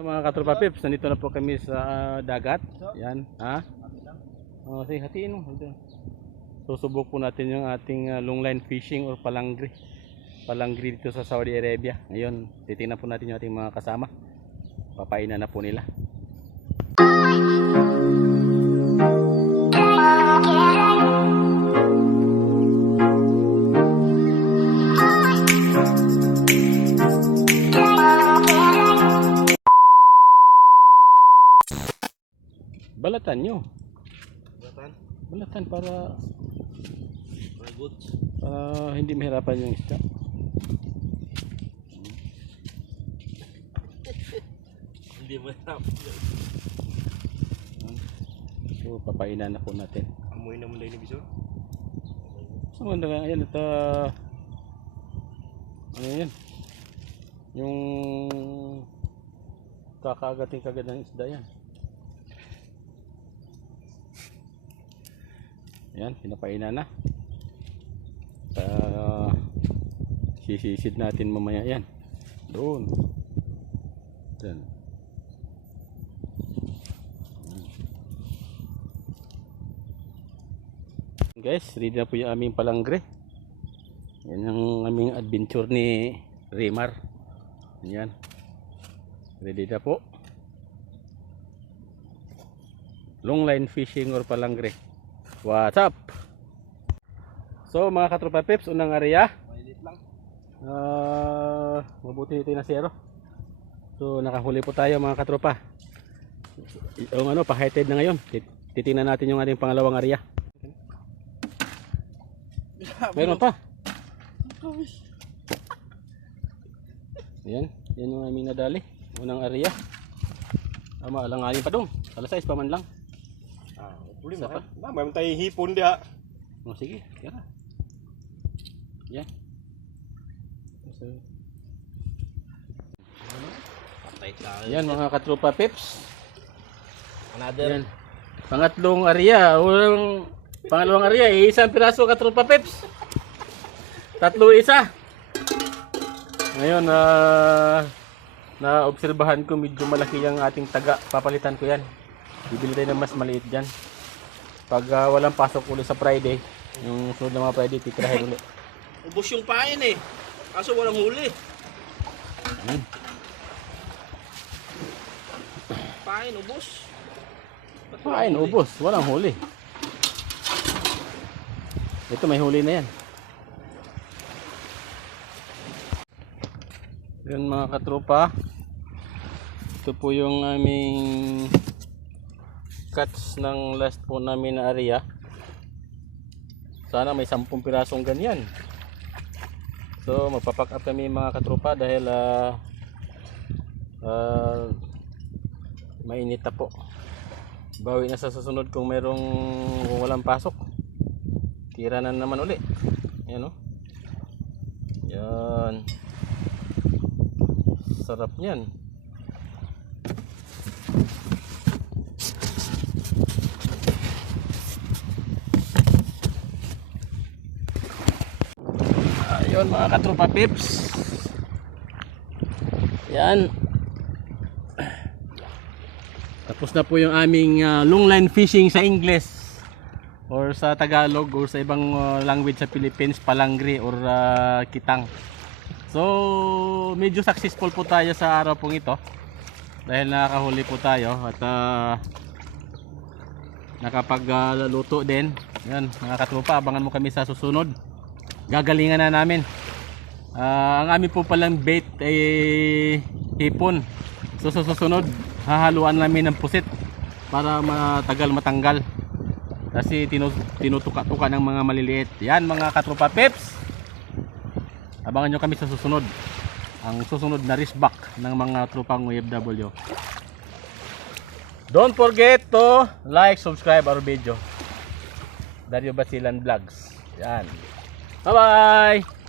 So mga katropa pips, nandito na po kami sa ah, dagat. Yan, ha? Oh, sige, hatiin mo. Susubok po natin yung ating ah, long line fishing or palangri. Palangri dito sa Saudi Arabia. Ngayon, titingnan po natin yung ating mga kasama. Papainan na po nila. Balatan nyo. Batan? Balatan para Very good. para hindi mahirapan yung isda. Hindi na. So papainan na po natin. Amoy na mo na yung bisor. So ano nga yan ito ano yan? Yung kakagating kagad ng isda yan. Yan, pinapainan na. Uh, sisisid natin mamaya yan. Doon. Yan. Guys, ready na po yung aming palangre. Yan ang aming adventure ni Rimar. Yan. Ready na po. Long line fishing or palangre. What's up? So mga katropa peps, unang area. Malilit lang. Ah, mabuti ito na zero. So nakahuli po tayo mga katropa. Yung ano, pa-headed na ngayon. Tit- Titingnan natin yung ating pangalawang area. Meron pa. Yan, yan yung aming nadali. Unang area. Tama, alanganin pa dong. Alas 6 pa man lang. Ah, problema ka. Na, may tayo hipon dia. O sige, tira. Yan. Patay tayo. yan mga katropa pips. Another. Yan. Pangatlong area, unang pangalawang area, isang piraso katropa peps. Tatlo isa. Ngayon, na na-obserbahan ko medyo malaki yung ating taga. Papalitan ko yan. Bibili tayo ng mas maliit dyan. Pag ah, walang pasok ulit sa Friday, yung sunod na mga Friday, titirahin ulit. Ubos yung pain eh. Kaso walang huli. Hmm. Pain, ubos. Ba't Kain, huli? ubos. Walang huli. Ito, may huli na yan. Yan mga katropa. Ito po yung aming cuts ng last po namin na area. Sana may 10 pirasong ganyan. So, magpapack up kami mga katropa dahil ah ah, mainit na po. Bawi na sa susunod kung merong kung walang pasok. Tira na naman uli. Yan o yan sarap niyan ayun mga katropa pips yan tapos na po yung aming uh, long line fishing sa English or sa Tagalog or sa ibang uh, language sa Philippines, palangri or uh, kitang. So, medyo successful po tayo sa araw pong ito. Dahil nakakahuli po tayo at uh, nakapagluto din. Yan, mga katropa, abangan mo kami sa susunod. Gagalingan na namin. Ah, ang amin po palang bait ay hipon. So sa susunod, hahaluan namin ng pusit para matagal matanggal. Kasi tinu tinutuka-tuka ng mga maliliit. Yan mga katropa peps. Abangan nyo kami sa susunod. Ang susunod na back ng mga tropang OFW. Don't forget to like, subscribe our video. Dario Basilan Vlogs. Yan. 拜拜。